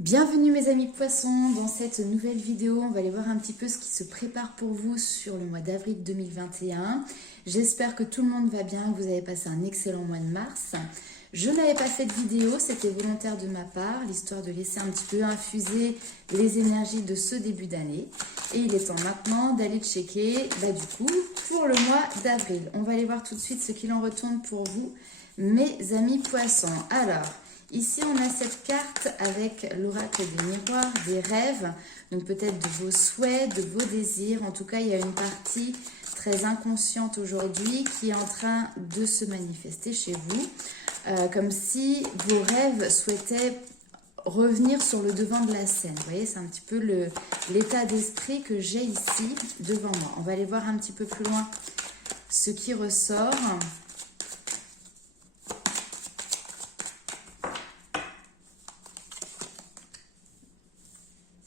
Bienvenue mes amis poissons, dans cette nouvelle vidéo, on va aller voir un petit peu ce qui se prépare pour vous sur le mois d'avril 2021. J'espère que tout le monde va bien, que vous avez passé un excellent mois de mars. Je n'avais pas fait de vidéo, c'était volontaire de ma part, l'histoire de laisser un petit peu infuser les énergies de ce début d'année. Et il est temps maintenant d'aller checker, du coup, pour le mois d'avril. On va aller voir tout de suite ce qu'il en retourne pour vous, mes amis poissons. Alors, ici, on a cette carte avec l'oracle des miroirs, des rêves, donc peut-être de vos souhaits, de vos désirs. En tout cas, il y a une partie très inconsciente aujourd'hui qui est en train de se manifester chez vous, comme si vos rêves souhaitaient revenir sur le devant de la scène. Vous voyez, c'est un petit peu l'état d'esprit que j'ai ici devant moi. On va aller voir un petit peu plus loin ce qui ressort.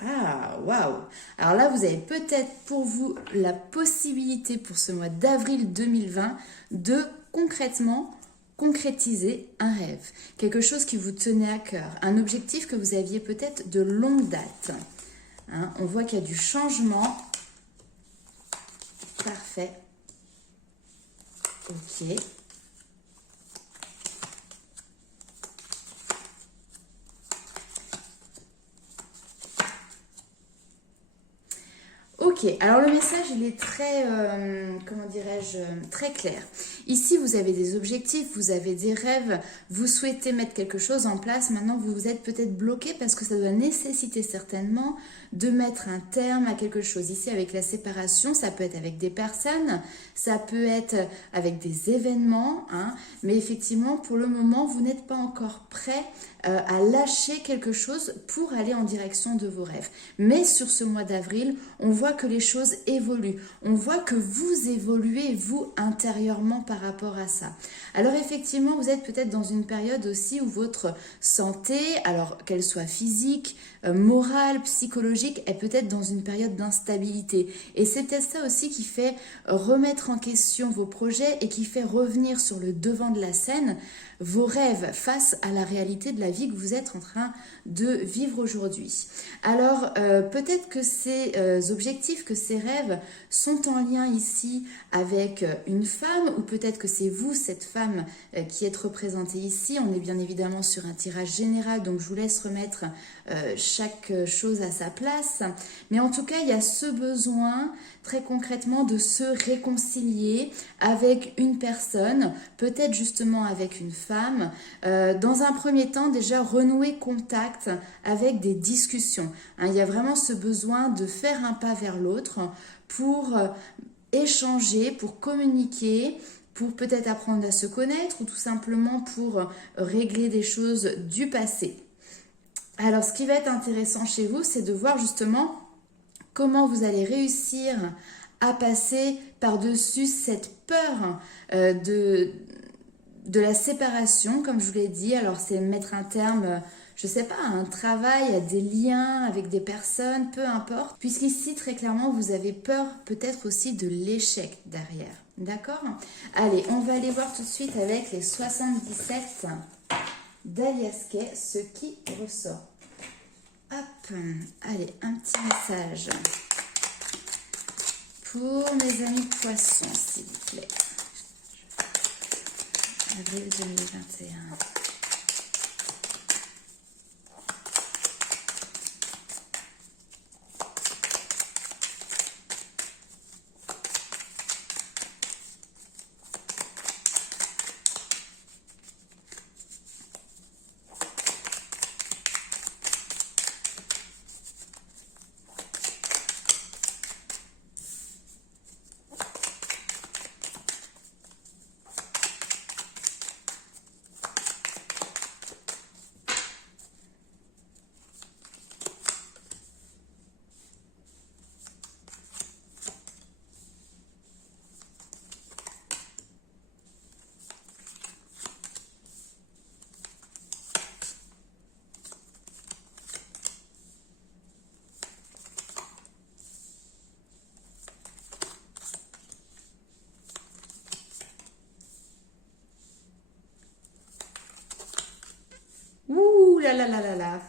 Ah, waouh! Alors là, vous avez peut-être pour vous la possibilité pour ce mois d'avril 2020 de concrètement concrétiser un rêve, quelque chose qui vous tenait à cœur, un objectif que vous aviez peut-être de longue date. Hein, on voit qu'il y a du changement. Parfait. Ok. Ok, alors le message, il est très, comment dirais-je, très clair. Ici, vous avez des objectifs, vous avez des rêves, vous souhaitez mettre quelque chose en place. Maintenant, vous vous êtes peut-être bloqué parce que ça doit nécessiter certainement de mettre un terme à quelque chose. Ici, avec la séparation, ça peut être avec des personnes, ça peut être avec des événements, hein, mais effectivement, pour le moment, vous n'êtes pas encore prêt à lâcher quelque chose pour aller en direction de vos rêves. Mais sur ce mois d'avril, on voit que les choses évoluent. On voit que vous évoluez, vous, intérieurement par rapport à ça. Alors effectivement, vous êtes peut-être dans une période aussi où votre santé, alors qu'elle soit physique, morale, psychologique, est peut-être dans une période d'instabilité. Et c'est peut-être ça aussi qui fait remettre en question vos projets et qui fait revenir sur le devant de la scène vos rêves face à la réalité de la vie que vous êtes en train de vivre aujourd'hui. Alors, peut-être que ces objectifs, que ces rêves sont en lien ici avec une femme, ou peut-être que c'est vous, cette femme, qui êtes représentée ici. On est bien évidemment sur un tirage général, donc je vous laisse remettre chaque chose à sa place. Mais en tout cas, il y a ce besoin, très concrètement, de se réconcilier avec une personne, peut-être justement avec une femme. Dans un premier temps, déjà renouer contact avec des discussions. Hein, il y a vraiment ce besoin de faire un pas vers l'autre pour échanger, pour communiquer, pour peut-être apprendre à se connaître ou tout simplement pour régler des choses du passé. Alors, ce qui va être intéressant chez vous, c'est de voir justement comment vous allez réussir à passer par-dessus cette peur de la séparation, comme je vous l'ai dit. Alors, c'est mettre un terme, je sais pas, à un travail, à des liens avec des personnes, peu importe. Puisqu'ici, très clairement, vous avez peur peut-être aussi de l'échec derrière. D'accord? Allez, on va aller voir tout de suite avec les 77 d'Alias Kay ce qui ressort. Hop, allez, un petit message pour mes amis poissons, s'il vous plaît. Avril 2021. Ouh là là là là là.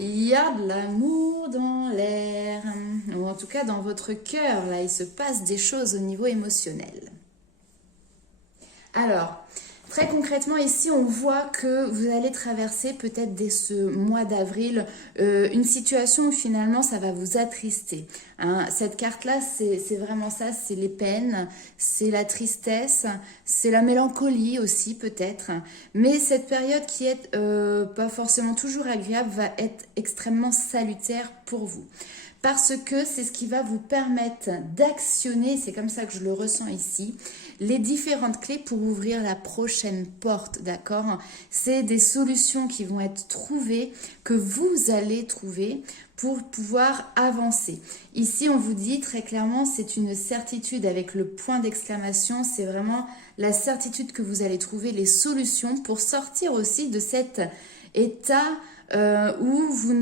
Il y a de l'amour dans l'air, ou en tout cas dans votre cœur, là, il se passe des choses au niveau émotionnel. Alors, très concrètement, ici, on voit que vous allez traverser peut-être dès ce mois d'avril une situation où finalement ça va vous attrister. Hein. Cette carte-là, c'est vraiment ça, c'est les peines, c'est la tristesse, c'est la mélancolie aussi peut-être. Mais cette période qui est pas forcément toujours agréable va être extrêmement salutaire pour vous. Parce que c'est ce qui va vous permettre d'actionner, c'est comme ça que je le ressens ici, les différentes clés pour ouvrir la prochaine porte, d'accord? C'est des solutions qui vont être trouvées, que vous allez trouver pour pouvoir avancer. Ici, on vous dit très clairement, c'est une certitude avec le point d'exclamation, c'est vraiment la certitude que vous allez trouver les solutions pour sortir aussi de cet état où vous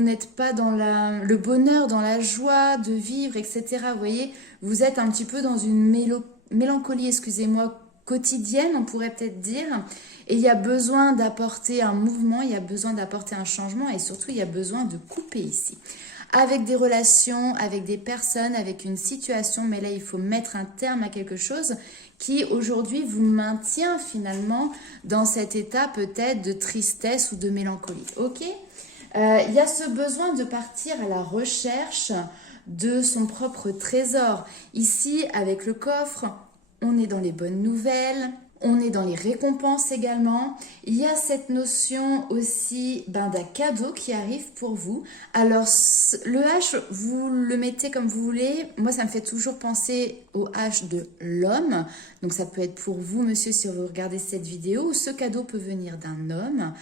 n'êtes pas dans le bonheur, dans la joie de vivre, etc. Vous voyez, vous êtes un petit peu dans une mélancolie, excusez-moi, quotidienne, on pourrait peut-être dire. Et il y a besoin d'apporter un mouvement, il y a besoin d'apporter un changement et surtout, il y a besoin de couper ici. Avec des relations, avec des personnes, avec une situation, mais là, il faut mettre un terme à quelque chose qui, aujourd'hui, vous maintient finalement dans cet état peut-être de tristesse ou de mélancolie. Ok ? Il y a ce besoin de partir à la recherche de son propre trésor. Ici, avec le coffre, on est dans les bonnes nouvelles. On est dans les récompenses également. Il y a cette notion aussi d'un cadeau qui arrive pour vous. Alors, le H, vous le mettez comme vous voulez. Moi, ça me fait toujours penser au H de l'homme. Donc, ça peut être pour vous, monsieur, si vous regardez cette vidéo. Ce cadeau peut venir d'un homme.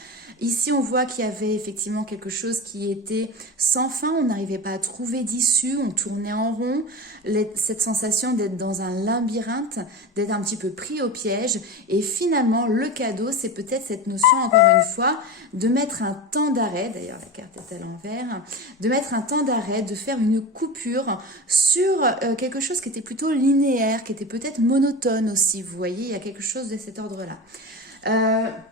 Ici, on voit qu'il y avait effectivement quelque chose qui était sans fin. On n'arrivait pas à trouver d'issue. On tournait en rond. Cette sensation d'être dans un labyrinthe, d'être un petit peu pris au piège. Et finalement, le cadeau, c'est peut-être cette notion, encore une fois, de mettre un temps d'arrêt, d'ailleurs la carte est à l'envers, de mettre un temps d'arrêt, de faire une coupure sur quelque chose qui était plutôt linéaire, qui était peut-être monotone aussi, vous voyez, il y a quelque chose de cet ordre-là.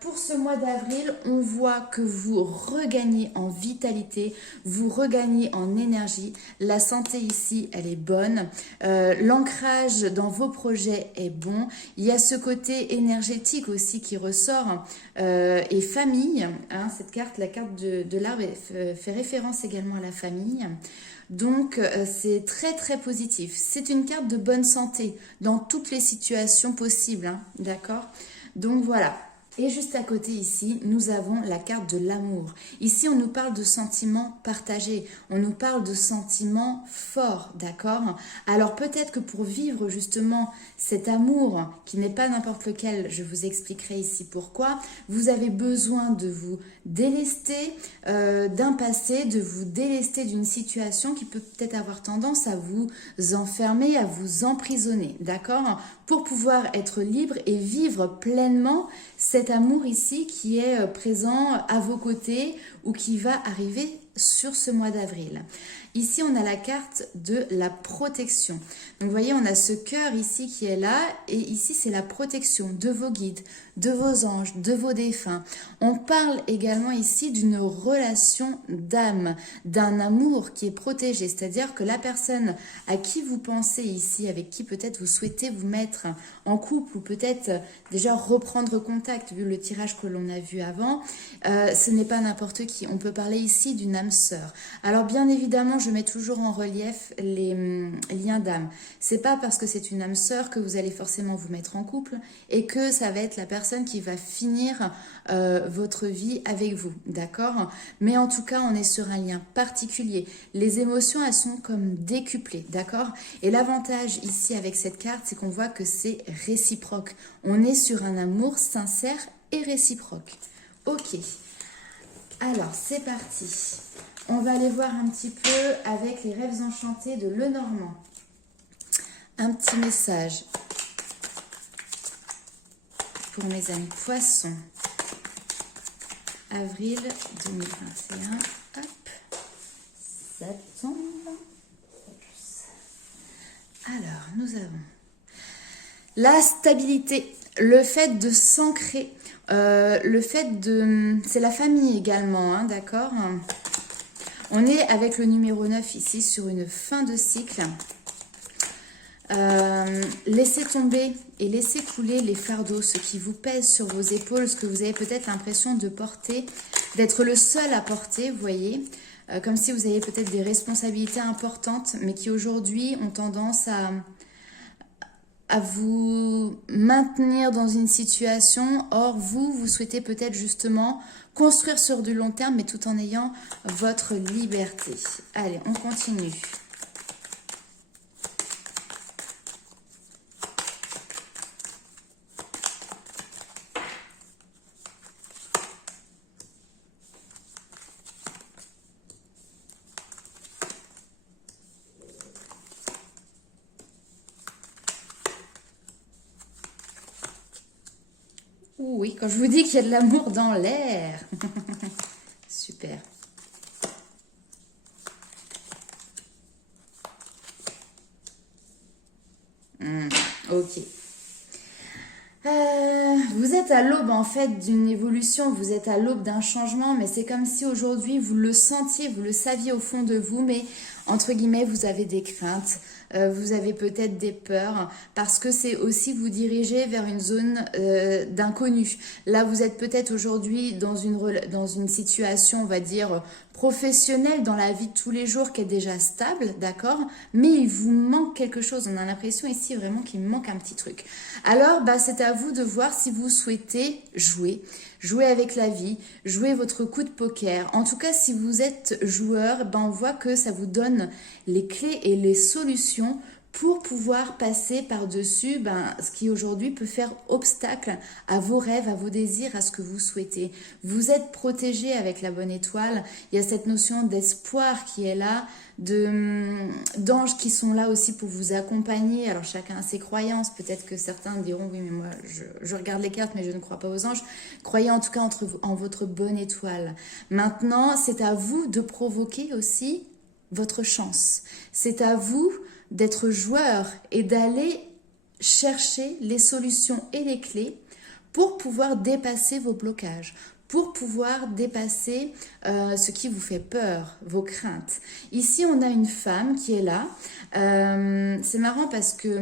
Pour ce mois d'avril, on voit que vous regagnez en vitalité, vous regagnez en énergie. La santé ici, elle est bonne. L'ancrage dans vos projets est bon. Il y a ce côté énergétique aussi qui ressort et famille. Hein, cette carte, la carte de l'arbre, fait référence également à la famille. Donc, c'est très très positif. C'est une carte de bonne santé dans toutes les situations possibles. Hein, d'accord ? Donc voilà, et juste à côté ici, nous avons la carte de l'amour. Ici, on nous parle de sentiments partagés, on nous parle de sentiments forts, d'accord? Alors peut-être que pour vivre justement cet amour, qui n'est pas n'importe lequel, je vous expliquerai ici pourquoi, vous avez besoin de vous délester d'un passé, de vous délester d'une situation qui peut peut-être avoir tendance à vous enfermer, à vous emprisonner, d'accord? Pour pouvoir être libre et vivre pleinement cet amour ici qui est présent à vos côtés ou qui va arriver sur ce mois d'avril. Ici, on a la carte de la protection. Donc, vous voyez, on a ce cœur ici qui est là. Et ici, c'est la protection de vos guides, de vos anges, de vos défunts. On parle également ici d'une relation d'âme, d'un amour qui est protégé. C'est-à-dire que la personne à qui vous pensez ici, avec qui peut-être vous souhaitez vous mettre en couple ou peut-être déjà reprendre contact, vu le tirage que l'on a vu avant, ce n'est pas n'importe qui. On peut parler ici d'une âme sœur. Alors, bien évidemment, je mets toujours en relief les liens d'âme. C'est pas parce que c'est une âme sœur que vous allez forcément vous mettre en couple et que ça va être la personne qui va finir votre vie avec vous, d'accord? Mais en tout cas, on est sur un lien particulier. Les émotions, elles sont comme décuplées, d'accord? Et l'avantage ici avec cette carte, c'est qu'on voit que c'est réciproque. On est sur un amour sincère et réciproque. Ok, alors c'est parti. On va aller voir un petit peu avec les rêves enchantés de Lenormand. Un petit message pour mes amis poissons. Avril 2021. Hop, ça tombe. Alors, nous avons la stabilité. le fait de s'ancrer, le fait de... C'est la famille également, hein, d'accord? On est avec le numéro 9 ici sur une fin de cycle. Laissez tomber et laissez couler les fardeaux, ce qui vous pèse sur vos épaules, ce que vous avez peut-être l'impression de porter, d'être le seul à porter, vous voyez, comme si vous aviez peut-être des responsabilités importantes, mais qui aujourd'hui ont tendance à vous maintenir dans une situation. Or, vous souhaitez peut-être justement construire sur du long terme, mais tout en ayant votre liberté. Allez, on continue. Oui, quand je vous dis qu'il y a de l'amour dans l'air. Super. Ok. Vous êtes à l'aube en fait d'une évolution, vous êtes à l'aube d'un changement, mais c'est comme si aujourd'hui vous le sentiez, vous le saviez au fond de vous, mais entre guillemets vous avez des craintes, vous avez peut-être des peurs, parce que c'est aussi vous diriger vers une zone d'inconnu. Là vous êtes peut-être aujourd'hui dans une situation, on va dire, professionnelle dans la vie de tous les jours qui est déjà stable, d'accord? Mais il vous manque quelque chose, on a l'impression ici vraiment qu'il manque un petit truc. Alors c'est à vous de voir si vous souhaitez jouer avec la vie, jouer votre coup de poker. En tout cas, si vous êtes joueur, on voit que ça vous donne les clés et les solutions pour pouvoir passer par-dessus ce qui aujourd'hui peut faire obstacle à vos rêves, à vos désirs, à ce que vous souhaitez. Vous êtes protégé avec la bonne étoile. Il y a cette notion d'espoir qui est là, d'anges qui sont là aussi pour vous accompagner. Alors chacun a ses croyances. Peut-être que certains diront oui mais moi je regarde les cartes mais je ne crois pas aux anges. Croyez en tout cas en votre bonne étoile. Maintenant, c'est à vous de provoquer aussi votre chance. C'est à vous d'être joueur et d'aller chercher les solutions et les clés pour pouvoir dépasser vos blocages, pour pouvoir dépasser ce qui vous fait peur, vos craintes. Ici, on a une femme qui est là. C'est marrant parce que...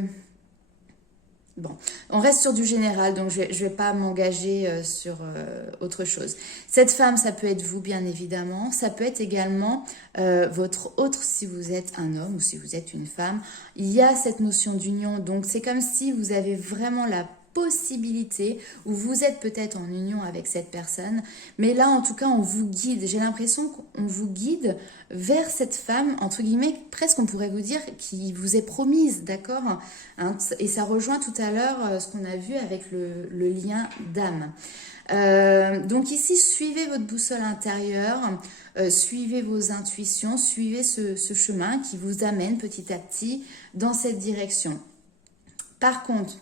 Bon, on reste sur du général, donc je vais pas m'engager sur autre chose. Cette femme, ça peut être vous, bien évidemment. Ça peut être également votre autre, si vous êtes un homme ou si vous êtes une femme. Il y a cette notion d'union, donc c'est comme si vous avez vraiment la possibilité, ou vous êtes peut-être en union avec cette personne, mais là en tout cas on vous guide, j'ai l'impression qu'on vous guide vers cette femme, entre guillemets, presque on pourrait vous dire qui vous est promise, d'accord, hein, et ça rejoint tout à l'heure ce qu'on a vu avec le lien d'âme. Donc ici, suivez votre boussole intérieure, suivez vos intuitions, suivez ce chemin qui vous amène petit à petit dans cette direction. Par contre,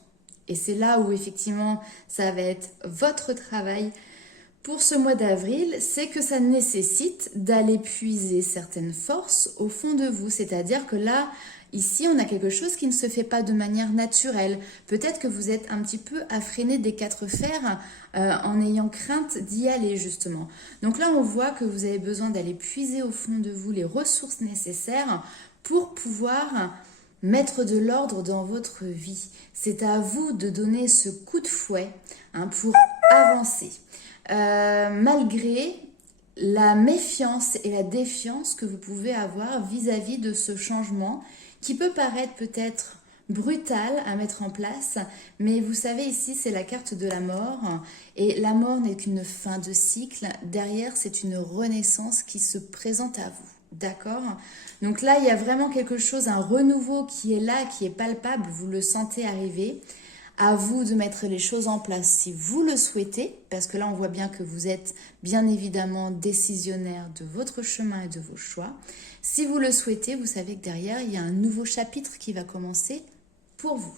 et c'est là où effectivement ça va être votre travail pour ce mois d'avril, c'est que ça nécessite d'aller puiser certaines forces au fond de vous. C'est-à-dire que là, ici, on a quelque chose qui ne se fait pas de manière naturelle. Peut-être que vous êtes un petit peu à freiner des quatre fers en ayant crainte d'y aller justement. Donc là, on voit que vous avez besoin d'aller puiser au fond de vous les ressources nécessaires pour pouvoir mettre de l'ordre dans votre vie. C'est à vous de donner ce coup de fouet pour avancer. Malgré la méfiance et la défiance que vous pouvez avoir vis-à-vis de ce changement qui peut paraître peut-être brutal à mettre en place, mais vous savez ici c'est la carte de la mort et la mort n'est qu'une fin de cycle, derrière c'est une renaissance qui se présente à vous. D'accord? Donc là, il y a vraiment quelque chose, un renouveau qui est là, qui est palpable, vous le sentez arriver. À vous de mettre les choses en place si vous le souhaitez, parce que là, on voit bien que vous êtes bien évidemment décisionnaire de votre chemin et de vos choix. Si vous le souhaitez, vous savez que derrière, il y a un nouveau chapitre qui va commencer pour vous.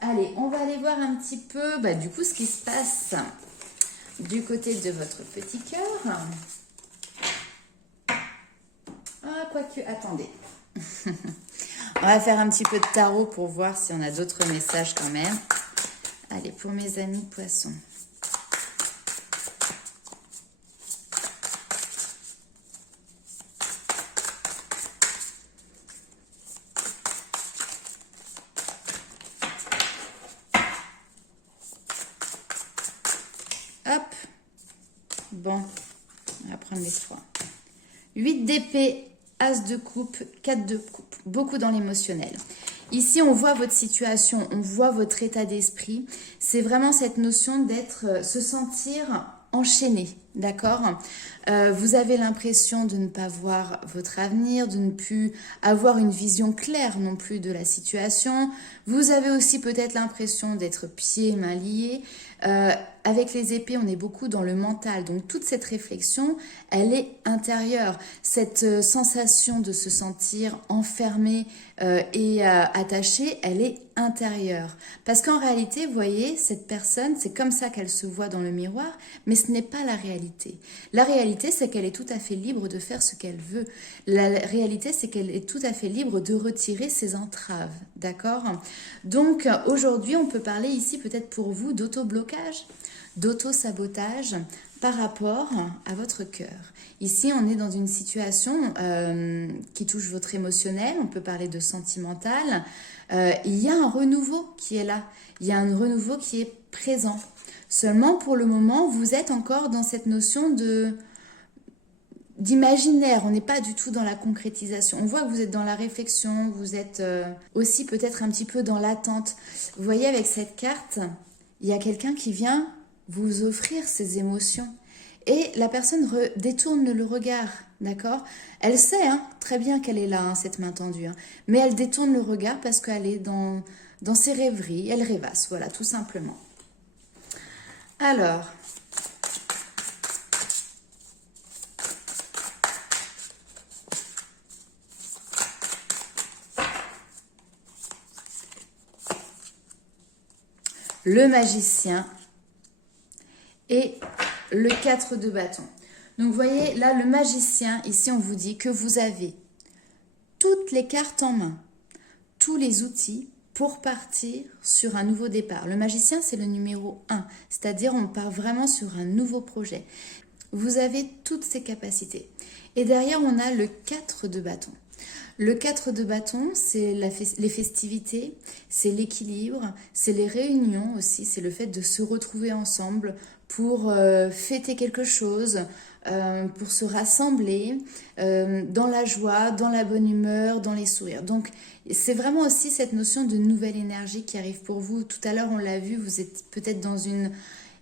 Allez, on va aller voir un petit peu, du coup, ce qui se passe du côté de votre petit cœur. Ah, quoique, attendez. On va faire un petit peu de tarot pour voir si on a d'autres messages quand même. Allez, pour mes amis poissons. Hop. Bon, on va prendre les 3. 8 d'épée, as de coupe, 4 de coupe. Beaucoup dans l'émotionnel. Ici, on voit votre situation, on voit votre état d'esprit. C'est vraiment cette notion d'être, se sentir enchaîné, d'accord? Vous avez l'impression de ne pas voir votre avenir, de ne plus avoir une vision claire non plus de la situation. Vous avez aussi peut-être l'impression d'être pieds et mains liés. Avec les épées, on est beaucoup dans le mental. Donc, toute cette réflexion, elle est intérieure. Cette sensation de se sentir enfermé et attaché, elle est intérieure. Parce qu'en réalité, vous voyez, cette personne, c'est comme ça qu'elle se voit dans le miroir, mais ce n'est pas la réalité. La réalité, c'est qu'elle est tout à fait libre de faire ce qu'elle veut. La réalité, c'est qu'elle est tout à fait libre de retirer ses entraves. D'accord? Donc, aujourd'hui, on peut parler ici peut-être pour vous d'auto-blocage, d'auto-sabotage par rapport à votre cœur. Ici, on est dans une situation qui touche votre émotionnel, on peut parler de sentimental. Il y a un renouveau qui est là, il y a un renouveau qui est présent. Seulement, pour le moment, vous êtes encore dans cette notion d'imaginaire, on n'est pas du tout dans la concrétisation. On voit que vous êtes dans la réflexion, vous êtes aussi peut-être un petit peu dans l'attente. Vous voyez, avec cette carte, il y a quelqu'un qui vient vous offrir ses émotions. Et la personne détourne le regard, d'accord? Elle sait très bien qu'elle est là, cette main tendue. Mais elle détourne le regard parce qu'elle est dans ses rêveries. Elle rêvasse, voilà, tout simplement. Alors... le magicien et le 4 de bâton. Donc, vous voyez, là, le magicien, ici, on vous dit que vous avez toutes les cartes en main, tous les outils pour partir sur un nouveau départ. Le magicien, c'est le numéro 1, c'est-à-dire on part vraiment sur un nouveau projet. Vous avez toutes ces capacités. Et derrière, on a le 4 de bâton. Le 4 de bâton, c'est les festivités, c'est l'équilibre, c'est les réunions aussi, c'est le fait de se retrouver ensemble pour fêter quelque chose, pour se rassembler dans la joie, dans la bonne humeur, dans les sourires. Donc, c'est vraiment aussi cette notion de nouvelle énergie qui arrive pour vous. Tout à l'heure, on l'a vu, vous êtes peut-être dans une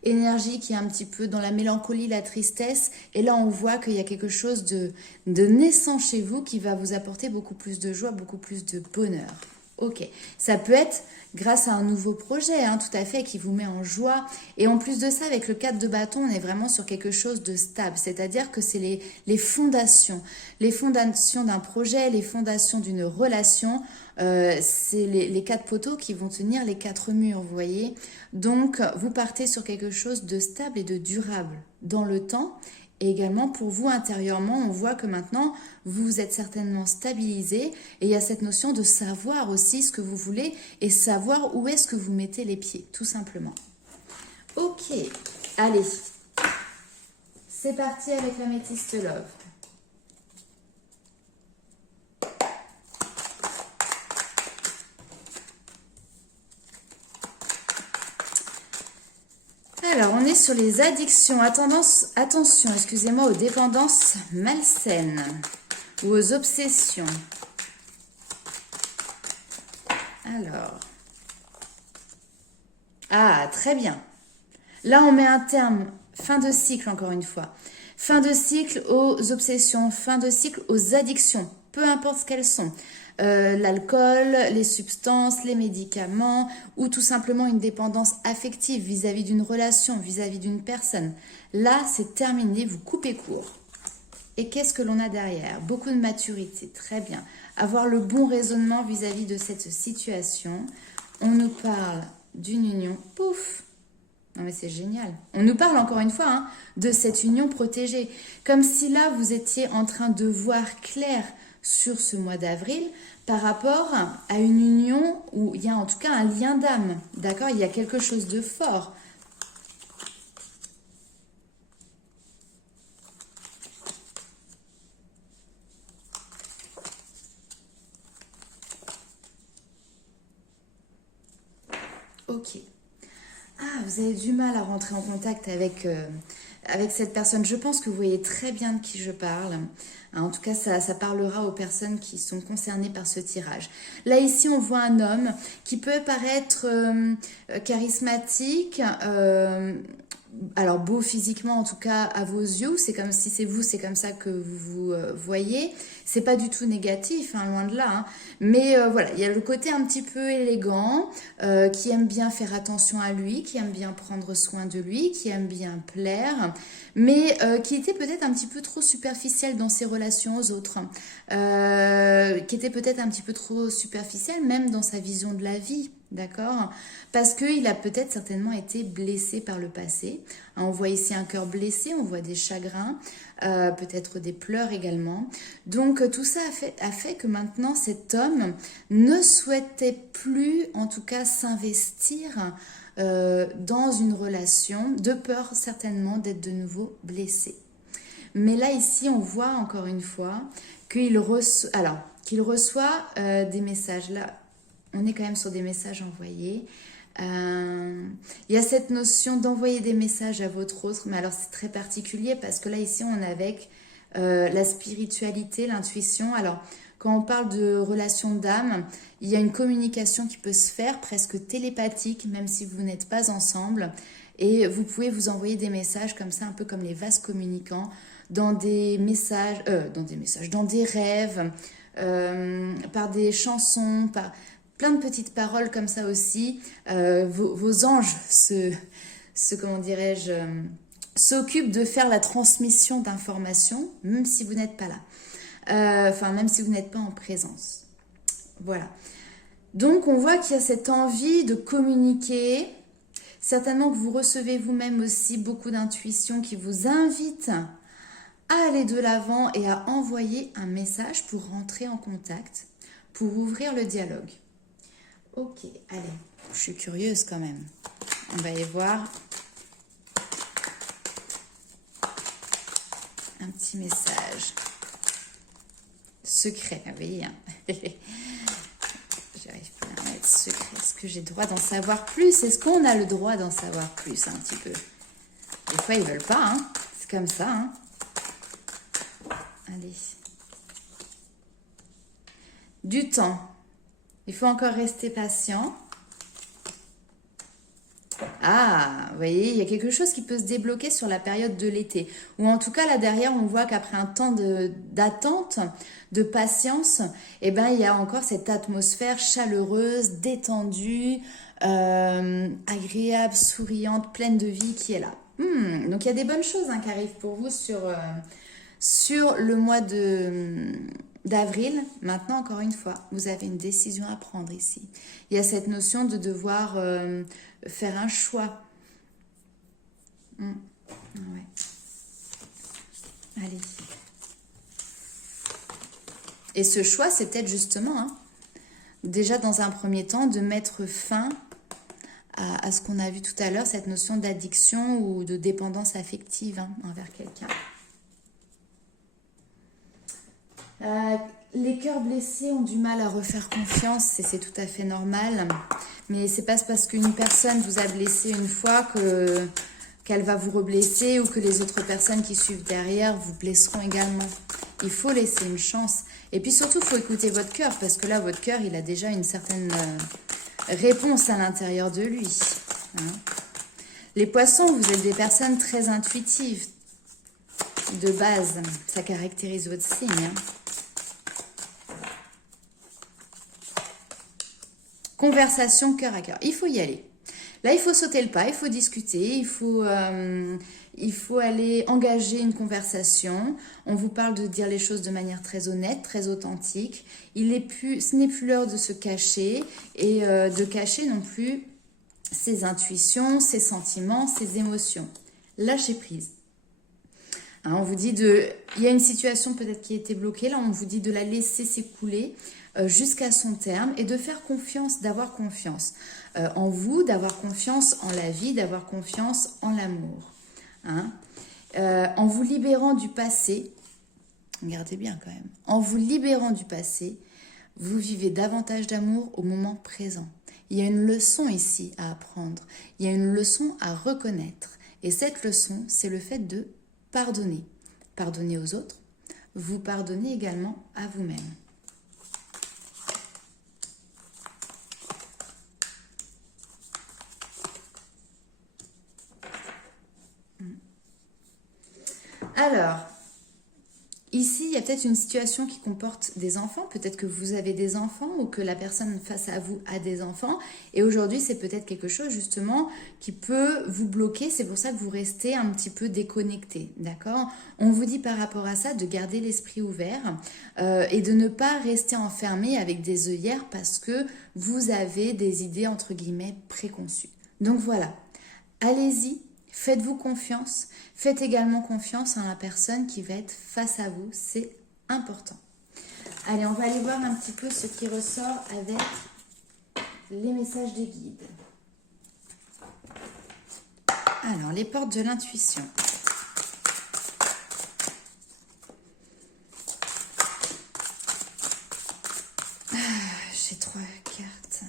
énergie qui est un petit peu dans la mélancolie, la tristesse. Et là, on voit qu'il y a quelque chose de naissant chez vous qui va vous apporter beaucoup plus de joie, beaucoup plus de bonheur. Ok, ça peut être grâce à un nouveau projet, tout à fait, qui vous met en joie. Et en plus de ça, avec le 4 de bâton, on est vraiment sur quelque chose de stable. C'est-à-dire que c'est les fondations d'un projet, les fondations d'une relation. C'est les 4 poteaux qui vont tenir les 4 murs, vous voyez. Donc, vous partez sur quelque chose de stable et de durable dans le temps. Et également, pour vous, intérieurement, on voit que maintenant, vous vous êtes certainement stabilisé. Et il y a cette notion de savoir aussi ce que vous voulez et savoir où est-ce que vous mettez les pieds, tout simplement. Ok, allez. C'est parti avec l'améthyste love. Alors, on est sur les addictions. Attention, excusez-moi, aux dépendances malsaines ou aux obsessions. Alors. Ah, très bien. Là, on met un terme, fin de cycle encore une fois. Fin de cycle aux obsessions, fin de cycle aux addictions, peu importe ce qu'elles sont. L'alcool, les substances, les médicaments ou tout simplement une dépendance affective vis-à-vis d'une relation, vis-à-vis d'une personne. Là, c'est terminé, vous coupez court. Et qu'est-ce que l'on a derrière? Beaucoup de maturité, très bien. Avoir le bon raisonnement vis-à-vis de cette situation. On nous parle d'une union, pouf! Non mais c'est génial. On nous parle encore une fois de cette union protégée. Comme si là, vous étiez en train de voir clair sur ce mois d'avril par rapport à une union où il y a en tout cas un lien d'âme, d'accord? Il y a quelque chose de fort. Ok. Ah, vous avez du mal à rentrer en contact avec cette personne. Je pense que vous voyez très bien de qui je parle. Hein, en tout cas, ça parlera aux personnes qui sont concernées par ce tirage. Là, ici, on voit un homme qui peut paraître charismatique, alors beau physiquement en tout cas à vos yeux, c'est comme si c'est vous, c'est comme ça que vous vous voyez. C'est pas du tout négatif, hein, loin de là. Hein. Mais voilà, il y a le côté un petit peu élégant, qui aime bien faire attention à lui, qui aime bien prendre soin de lui, qui aime bien plaire, mais qui était peut-être un petit peu trop superficiel dans ses relations aux autres, qui était peut-être un petit peu trop superficiel même dans sa vision de la vie. D'accord? Parce qu'il a peut-être certainement été blessé par le passé. On voit ici un cœur blessé, on voit des chagrins, peut-être des pleurs également. Donc tout ça a fait que maintenant cet homme ne souhaitait plus, en tout cas, s'investir dans une relation, de peur certainement d'être de nouveau blessé. Mais là, ici, on voit encore une fois qu'il reçoit des messages. Là, on est quand même sur des messages envoyés. Il y a cette notion d'envoyer des messages à votre autre, mais alors c'est très particulier parce que là, ici, on est avec la spiritualité, l'intuition. Alors, quand on parle de relation d'âme, il y a une communication qui peut se faire presque télépathique, même si vous n'êtes pas ensemble. Et vous pouvez vous envoyer des messages comme ça, un peu comme les vases communicants, dans des dans des rêves, par des chansons, par plein de petites paroles comme ça aussi. Vos anges comment dirais-je, s'occupent de faire la transmission d'informations, même si vous n'êtes pas là. Même si vous n'êtes pas en présence. Voilà. Donc, on voit qu'il y a cette envie de communiquer. Certainement que vous recevez vous-même aussi beaucoup d'intuitions qui vous invitent à aller de l'avant et à envoyer un message pour rentrer en contact, pour ouvrir le dialogue. Ok, allez, je suis curieuse quand même. On va aller voir un petit message. Secret, vous voyez. Hein. J'arrive pas à mettre secret. Est-ce que j'ai le droit d'en savoir plus? Est-ce qu'on a le droit d'en savoir plus un petit peu? Des fois, ils veulent pas. Hein. C'est comme ça. Hein. Allez. Du temps. Il faut encore rester patient. Ah, vous voyez, il y a quelque chose qui peut se débloquer sur la période de l'été. Ou en tout cas, là derrière, on voit qu'après un temps d'attente, de patience, eh ben, il y a encore cette atmosphère chaleureuse, détendue, agréable, souriante, pleine de vie qui est là. Donc, il y a des bonnes choses hein, qui arrivent pour vous sur le mois d'avril. Maintenant, encore une fois, vous avez une décision à prendre ici. Il y a cette notion de devoir faire un choix. Ouais. Allez. Et ce choix, c'est peut-être justement, hein, déjà dans un premier temps, de mettre fin à ce qu'on a vu tout à l'heure, cette notion d'addiction ou de dépendance affective hein, envers quelqu'un. Les cœurs blessés ont du mal à refaire confiance et c'est tout à fait normal. Mais c'est pas parce qu'une personne vous a blessé une fois qu'elle va vous reblesser ou que les autres personnes qui suivent derrière vous blesseront également. Il faut laisser une chance. Et puis surtout, il faut écouter votre cœur parce que là, votre cœur, il a déjà une certaine réponse à l'intérieur de lui. Hein. Les poissons, vous êtes des personnes très intuitives de base. Ça caractérise votre signe. Hein. Conversation cœur à cœur. Il faut y aller. Là, il faut sauter le pas, il faut discuter, il faut aller engager une conversation. On vous parle de dire les choses de manière très honnête, très authentique. Ce n'est plus l'heure de se cacher et de cacher non plus ses intuitions, ses sentiments, ses émotions. Lâchez prise. Hein, on vous dit il y a une situation peut-être qui a été bloquée, là on vous dit de la laisser s'écouler jusqu'à son terme et de faire confiance, d'avoir confiance en vous, d'avoir confiance en la vie, d'avoir confiance en l'amour. Hein. En vous libérant du passé, regardez bien quand même, en vous libérant du passé, vous vivez davantage d'amour au moment présent. Il y a une leçon ici à apprendre, il y a une leçon à reconnaître. Et cette leçon, c'est le fait de pardonner. Pardonner aux autres, vous pardonnez également à vous-même. Alors, ici, il y a peut-être une situation qui comporte des enfants. Peut-être que vous avez des enfants ou que la personne face à vous a des enfants. Et aujourd'hui, c'est peut-être quelque chose justement qui peut vous bloquer. C'est pour ça que vous restez un petit peu déconnecté. D'accord? On vous dit par rapport à ça de garder l'esprit ouvert et de ne pas rester enfermé avec des œillères parce que vous avez des idées entre guillemets préconçues. Donc voilà, allez-y. Faites-vous confiance, faites également confiance en la personne qui va être face à vous, c'est important. Allez, on va aller voir un petit peu ce qui ressort avec les messages des guides. Alors, les portes de l'intuition. J'ai 3 cartes.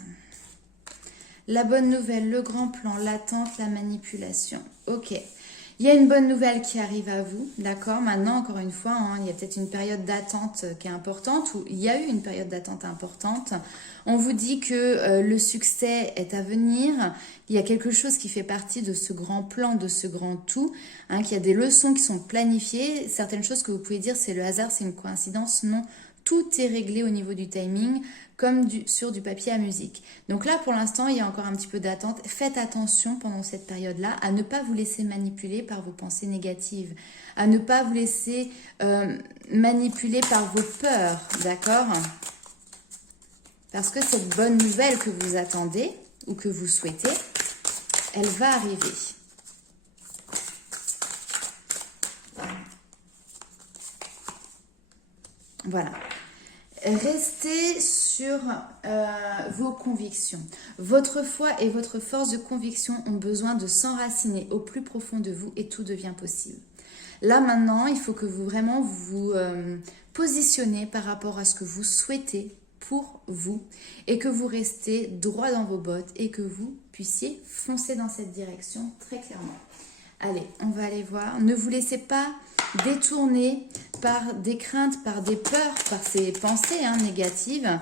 La bonne nouvelle, le grand plan, l'attente, la manipulation. Ok. Il y a une bonne nouvelle qui arrive à vous, d'accord? Maintenant, encore une fois, hein, il y a peut-être une période d'attente qui est importante, ou il y a eu une période d'attente importante. On vous dit que le succès est à venir, il y a quelque chose qui fait partie de ce grand plan, de ce grand tout, hein, qu'il y a des leçons qui sont planifiées. Certaines choses que vous pouvez dire, c'est le hasard, c'est une coïncidence. Non, tout est réglé au niveau du timing, comme sur du papier à musique. Donc là, pour l'instant, il y a encore un petit peu d'attente. Faites attention pendant cette période-là à ne pas vous laisser manipuler par vos pensées négatives, à ne pas vous laisser manipuler par vos peurs, d'accord? Parce que cette bonne nouvelle que vous attendez ou que vous souhaitez, elle va arriver. Voilà. Restez sur vos convictions. Votre foi et votre force de conviction ont besoin de s'enraciner au plus profond de vous et tout devient possible. Là maintenant, il faut que vous vraiment vous positionnez par rapport à ce que vous souhaitez pour vous et que vous restez droit dans vos bottes et que vous puissiez foncer dans cette direction très clairement. Allez, on va aller voir. Ne vous laissez pas détourner par des craintes, par des peurs, par ces pensées négatives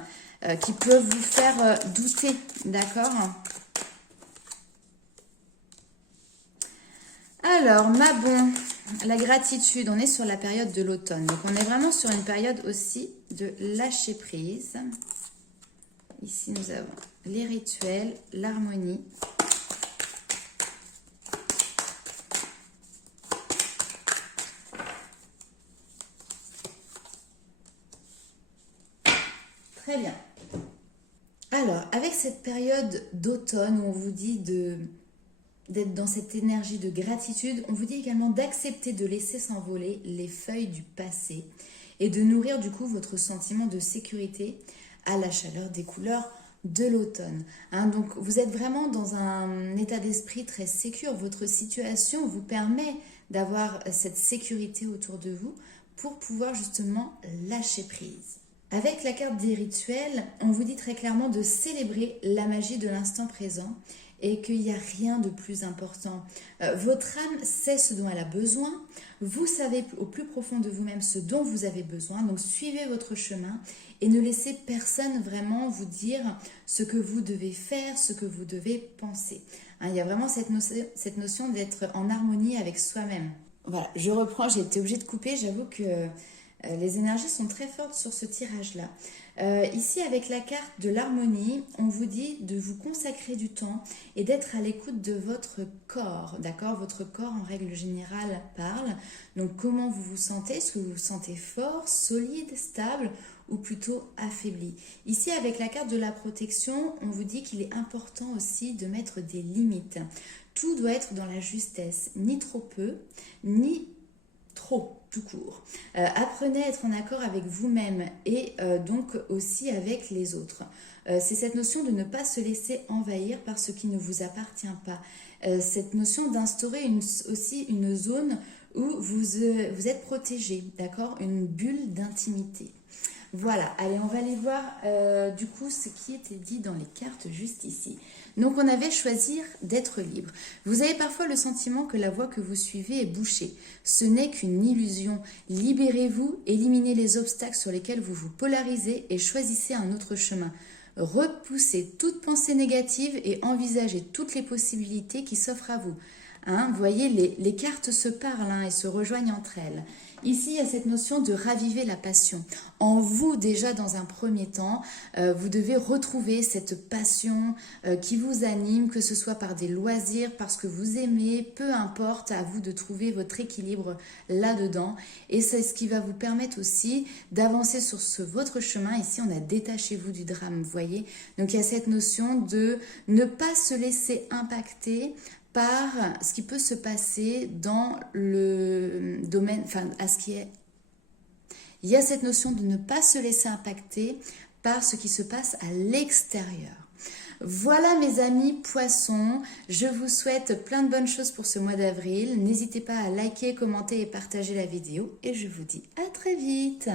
qui peuvent vous faire douter, d'accord? Alors, Mabon, la gratitude, on est sur la période de l'automne. Donc, on est vraiment sur une période aussi de lâcher prise. Ici, nous avons les rituels, l'harmonie. Très bien. Alors, avec cette période d'automne où on vous dit d'être dans cette énergie de gratitude, on vous dit également d'accepter de laisser s'envoler les feuilles du passé et de nourrir du coup votre sentiment de sécurité à la chaleur des couleurs de l'automne. Donc, vous êtes vraiment dans un état d'esprit très sécure. Votre situation vous permet d'avoir cette sécurité autour de vous pour pouvoir justement lâcher prise. Avec la carte des rituels, on vous dit très clairement de célébrer la magie de l'instant présent et qu'il n'y a rien de plus important. Votre âme sait ce dont elle a besoin, vous savez au plus profond de vous-même ce dont vous avez besoin, donc suivez votre chemin et ne laissez personne vraiment vous dire ce que vous devez faire, ce que vous devez penser. Il y a vraiment cette notion d'être en harmonie avec soi-même. Voilà, je reprends, j'ai été obligée de couper, j'avoue que les énergies sont très fortes sur ce tirage-là. Ici, avec la carte de l'harmonie, on vous dit de vous consacrer du temps et d'être à l'écoute de votre corps, d'accord? Votre corps, en règle générale, parle. Donc, comment vous vous sentez? Est-ce que vous vous sentez fort, solide, stable ou plutôt affaibli? Ici, avec la carte de la protection, on vous dit qu'il est important aussi de mettre des limites. Tout doit être dans la justesse, ni trop peu, ni trop, tout court. Apprenez à être en accord avec vous-même et donc aussi avec les autres. C'est cette notion de ne pas se laisser envahir par ce qui ne vous appartient pas. Cette notion d'instaurer aussi une zone où vous êtes protégé, d'accord? Une bulle d'intimité. Voilà, allez, on va aller voir du coup ce qui était dit dans les cartes juste ici. Donc on avait choisi d'être libre. Vous avez parfois le sentiment que la voie que vous suivez est bouchée. Ce n'est qu'une illusion. Libérez-vous, éliminez les obstacles sur lesquels vous vous polarisez et choisissez un autre chemin. Repoussez toute pensée négative et envisagez toutes les possibilités qui s'offrent à vous. Hein, vous voyez, les cartes se parlent et se rejoignent entre elles. Ici, il y a cette notion de raviver la passion. En vous, déjà, dans un premier temps, vous devez retrouver cette passion qui vous anime, que ce soit par des loisirs, parce que vous aimez, peu importe, à vous de trouver votre équilibre là-dedans. Et c'est ce qui va vous permettre aussi d'avancer sur votre chemin. Ici, on a détachez-vous du drame, vous voyez. Donc, il y a cette notion de ne pas se laisser impacter par ce qui peut se passer dans le domaine, enfin, à ce qui est... Il y a cette notion de ne pas se laisser impacter par ce qui se passe à l'extérieur. Voilà mes amis poissons, je vous souhaite plein de bonnes choses pour ce mois d'avril. N'hésitez pas à liker, commenter et partager la vidéo et je vous dis à très vite.